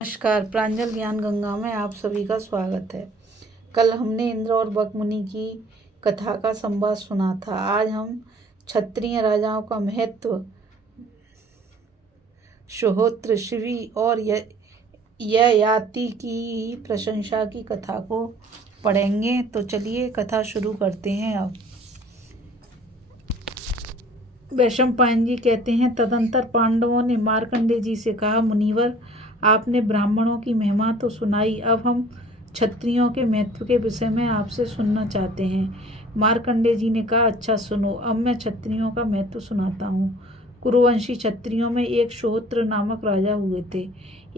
नमस्कार। प्रांजल ज्ञान गंगा में आप सभी का स्वागत है। कल हमने इंद्र और बक मुनि की कथा का संवाद सुना था। आज हम क्षत्रिय राजाओं का महत्व, सुहोत्र, शिवी और ययाति की प्रशंसा की कथा को पढ़ेंगे। तो चलिए कथा शुरू करते हैं। अब वैशंपायन जी कहते हैं, तदंतर पांडवों ने मार्कंडेय जी से कहा, मुनिवर, आपने ब्राह्मणों की महिमा तो सुनाई, अब हम क्षत्रियों के महत्व के विषय में आपसे सुनना चाहते हैं। मार्कंडेय जी ने कहा, अच्छा सुनो, अब मैं क्षत्रियों का महत्व सुनाता हूँ। कुरुवंशी क्षत्रियों में एक सुहोत्र नामक राजा हुए थे।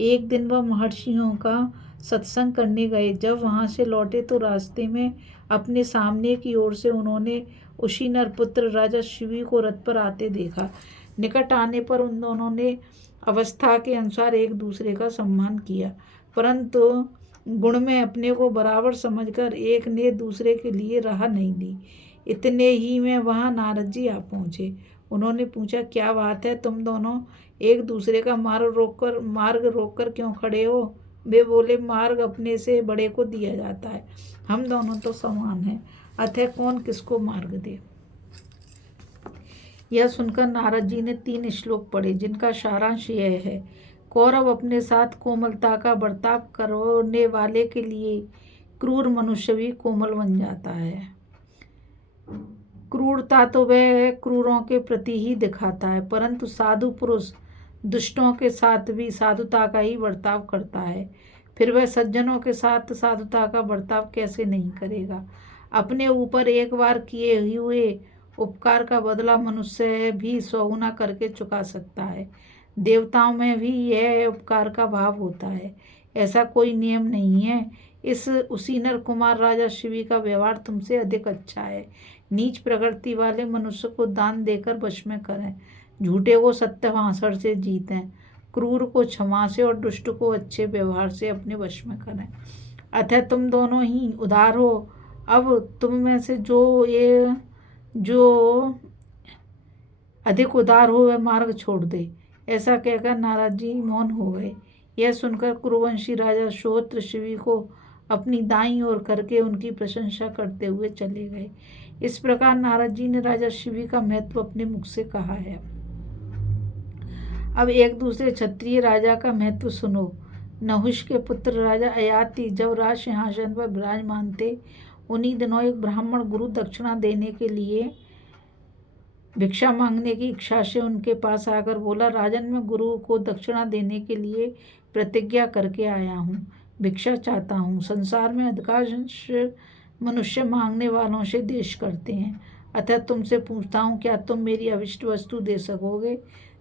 एक दिन वह महर्षियों का सत्संग करने गए। जब वहाँ से लौटे तो रास्ते में अपने सामने की ओर से उन्होंने उसी नरपुत्र राजा शिवी को रथ पर आते देखा। निकट आने पर उन दोनों ने अवस्था के अनुसार एक दूसरे का सम्मान किया, परंतु गुण में अपने को बराबर समझकर एक ने दूसरे के लिए राह नहीं दी। इतने ही में वहाँ नारद जी आ पहुँचे। उन्होंने पूछा, क्या बात है, तुम दोनों एक दूसरे का मार्ग रोककर क्यों खड़े हो? वे बोले, मार्ग अपने से बड़े को दिया जाता है, हम दोनों तो समान हैं, अतः कौन किसको मार्ग दे। यह सुनकर नारद जी ने 3 श्लोक पढ़े, जिनका सारांश यह है, कौरव अपने साथ कोमलता का बर्ताव करने वाले के लिए क्रूर मनुष्य भी कोमल बन जाता है। क्रूरता तो वह क्रूरों के प्रति ही दिखाता है, परंतु साधु पुरुष दुष्टों के साथ भी साधुता का ही बर्ताव करता है। फिर वह सज्जनों के साथ साधुता का बर्ताव कैसे नहीं करेगा। अपने ऊपर एक बार किए हुए उपकार का बदला मनुष्य भी 100 गुना करके चुका सकता है। देवताओं में भी यह उपकार का भाव होता है। ऐसा कोई नियम नहीं है। इस उसी नर कुमार राजा शिवी का व्यवहार तुमसे अधिक अच्छा है। नीच प्रकृति वाले मनुष्य को दान देकर वश में करें, झूठे को सत्य भाषण से जीतें, क्रूर को क्षमा से और दुष्ट को अच्छे व्यवहार से अपने वश में करें। अतः तुम दोनों ही उदार हो। अब तुम में से जो अधिक उदार हो वह मार्ग छोड़ दे। ऐसा कहकर नारद जी मौन हो गए। यह सुनकर कुरुवंशी राजा सुहोत्र शिवी को अपनी दाईं ओर करके उनकी प्रशंसा करते हुए चले गए। इस प्रकार नारद जी ने राजा शिवी का महत्व अपने मुख से कहा है। अब एक दूसरे क्षत्रिय राजा का महत्व सुनो। नहुष के पुत्र राजा ययाति जब राज सिंहासन पर विराजमान थे, उन्हीं दिनों एक ब्राह्मण गुरु दक्षिणा देने के लिए भिक्षा मांगने की इच्छा से उनके पास आकर बोला, राजन, मैं गुरु को दक्षिणा देने के लिए प्रतिज्ञा करके आया हूँ, भिक्षा चाहता हूँ। संसार में अधिकांश मनुष्य मांगने वालों से द्वेष करते हैं, अतः तुमसे पूछता हूँ, क्या तुम मेरी अभिष्ट वस्तु दे सकोगे?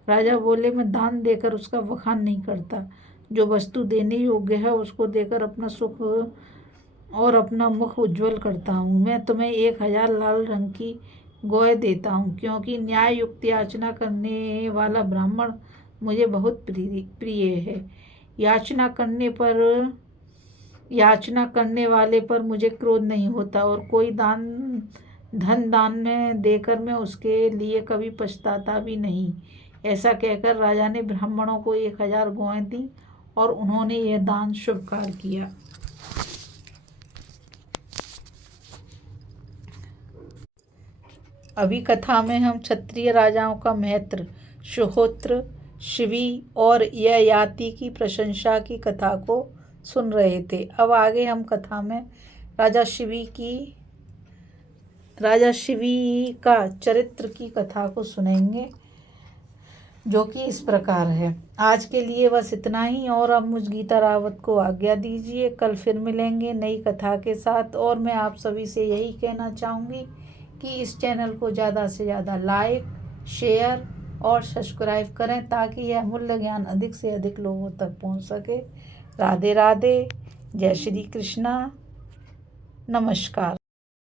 राजा बोले, मैं दान देकर उसका बखान नहीं करता, जो वस्तु देने योग्य है उसको देकर अपना सुख और अपना मुख उज्ज्वल करता हूँ। मैं तुम्हें 1000 लाल रंग की गौएं देता हूँ, क्योंकि न्याय युक्त याचना करने वाला ब्राह्मण मुझे बहुत प्रिय है। याचना करने वाले पर मुझे क्रोध नहीं होता, और कोई धन दान में देकर मैं उसके लिए कभी पछताता भी नहीं। ऐसा कहकर राजा ने ब्राह्मणों को 1000 गौएं दी और उन्होंने यह दान स्वीकार किया। अभी कथा में हम क्षत्रिय राजाओं का महत्व, सुहोत्र, शिवी और ययाति की प्रशंसा की कथा को सुन रहे थे। अब आगे हम कथा में राजा शिवी का चरित्र की कथा को सुनेंगे, जो कि इस प्रकार है। आज के लिए बस इतना ही, और अब मुझ गीता रावत को आज्ञा दीजिए। कल फिर मिलेंगे नई कथा के साथ। और मैं आप सभी से यही कहना चाहूँगी कि इस चैनल को ज़्यादा से ज़्यादा लाइक, शेयर और सब्सक्राइब करें, ताकि यह मूल्य ज्ञान अधिक से अधिक लोगों तक पहुंच सके। राधे राधे, जय श्री कृष्णा, नमस्कार।